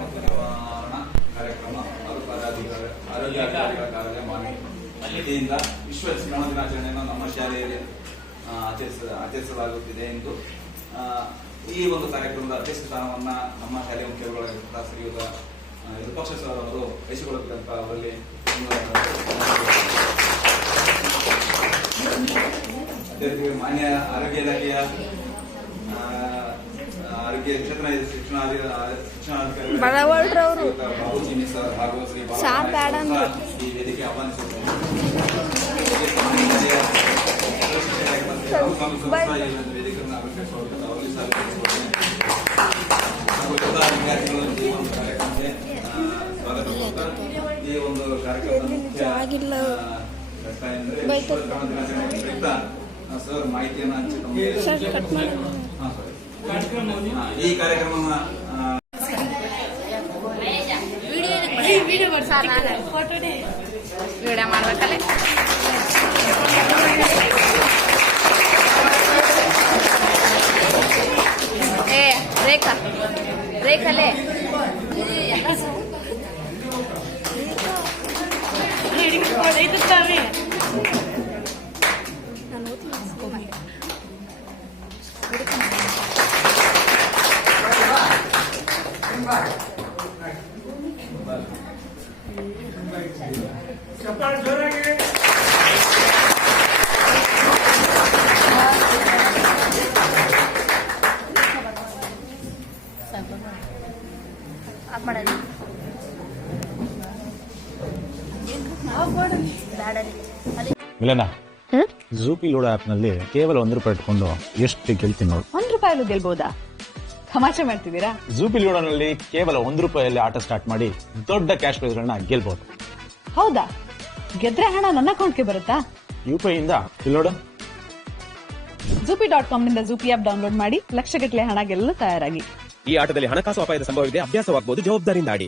ಮತ್ತು ನಿವಾರಣಾ ಕಾರ್ಯಕ್ರಮ ಹಾಗೂ ಕಾರ್ಯಾಧಿಕಾರಿ ಆರೋಗ್ಯ ಅಧಿಕಾರಿಗಳ ಕಾರ್ಯಾಲಯ ಮಾನ್ಯ ವತಿಯಿಂದ ವಿಶ್ವ ಶ್ರಮ ದಿನಾಚರಣೆಯನ್ನು ನಮ್ಮ ಶಾಲೆಯಲ್ಲಿ ಆಚರಿಸ, ಆಚರಿಸಲಾಗುತ್ತಿದೆ ಎಂದು ಈ ಒಂದು ಕಾರ್ಯಕ್ರಮದ ಅಧ್ಯಕ್ಷ ಸ್ಥಾನವನ್ನ ನಮ್ಮ ಶಾಲೆಯ ಮುಖ್ಯಗಳಾಗಿರುವಂತಹ ಶ್ರೀಯುತ ವಿಪಕ್ಷ ಸರ್ ಅವರು ವಹಿಸಿಕೊಳ್ಳಬೇಕಂತ ಅವರಲ್ಲಿ ಮಾನ್ಯ ಆರೋಗ್ಯ ಇಲಾಖೆಯ ಆರೋಗ್ಯ ಕ್ಷೇತ್ರ ಶಿಕ್ಷಣ. ಬಾಬುಜಿ ಮಿಸರ್ ಹಾಗೂ ಶ್ರೀ ಸಾರ್ ಈ ವೇದಿಕೆ ವೇದಿಕೆಯನ್ನು ಅಲಂಕರಿಸುವಂತೆ ಅವರಿಗೆ ಸಹ ವಿನಂತಿಸುತ್ತೇನೆ. ಹಾಗೂ ಎಲ್ಲ ವಿದ್ಯಾರ್ಥಿಗಳು ಈ ಒಂದು ಕಾರ್ಯಕ್ರಮಕ್ಕೆ ಸ್ವಾಗತ ಈ ಒಂದು ಕಾರ್ಯಕ್ರಮದ ಮುಖ್ಯ ದಿನಾಚರಣೆ ಪ್ರಯುಕ್ತ ಸರ್ ಮಾಹಿತಿಯನ್ನು ಹಂಚಿ ಈ ಕಾರ್ಯಕ್ರಮನ ಆ, ವಿಡಿಯೋ ಮಾಡ್ಬೇಕಲ್ಲ? ಏ ರೇಖಾ. ರೇಖಲೆ ಬ್ಯಾಡರಿ ಅಲ್ಲಿ ಮಿಲನ ಝೂಪಿ ಲೋಡ ಆಪ್ನಲ್ಲಿ ಕೇವಲ ಒಂದು ರೂಪಾಯಿ ಇಟ್ಕೊಂಡು ಎಷ್ಟು ಗೆಲ್ತೀನಿ ನೋಡಿ. ಒಂದ್ ರೂಪಾಯಿ ಗೆಲ್ಬೋದಾ? ತಮಾಷೆ ಮಾಡ್ತಿದ್ದೀರಾ? ಝೂಪಿ ಲೋಡನಲ್ಲಿ ಕೇವಲ ಒಂದು ರೂಪಾಯಲ್ಲಿ ಆಟ ಸ್ಟಾರ್ಟ್ ಮಾಡಿ ದೊಡ್ಡ ಕ್ಯಾಶ್ ಪ್ರೈಸ್ಗಳನ್ನ ಗೆಲ್ಬಹುದು ಹೌದಾ? ಗೆದ್ರೆ ಹಣ ನನ್ನ ಅಕೌಂಟ್ಗೆ ಬರುತ್ತಾ? ಯು ಪಿ ಇಂದ ಲೋಡ ಜೂಪಿ ಡಾಟ್ ಕಾಮ್ನಿಂದ ಜೂಪಿ ಆಪ್ ಡೌನ್ಲೋಡ್ ಮಾಡಿ ಲಕ್ಷಗಟ್ಟಲೆ ಹಣ ಗೆಲ್ಲಲು ತಯಾರಾಗಿ. ಈ ಆಟದಲ್ಲಿ ಹಣಕಾಸು ಅಪಾಯದ ಸಂಭವವಿದೆ ಅಭ್ಯಾಸವಾಗಬಹುದು ಜವಾಬ್ದಾರಿಯಿಂದ ಆಡಿ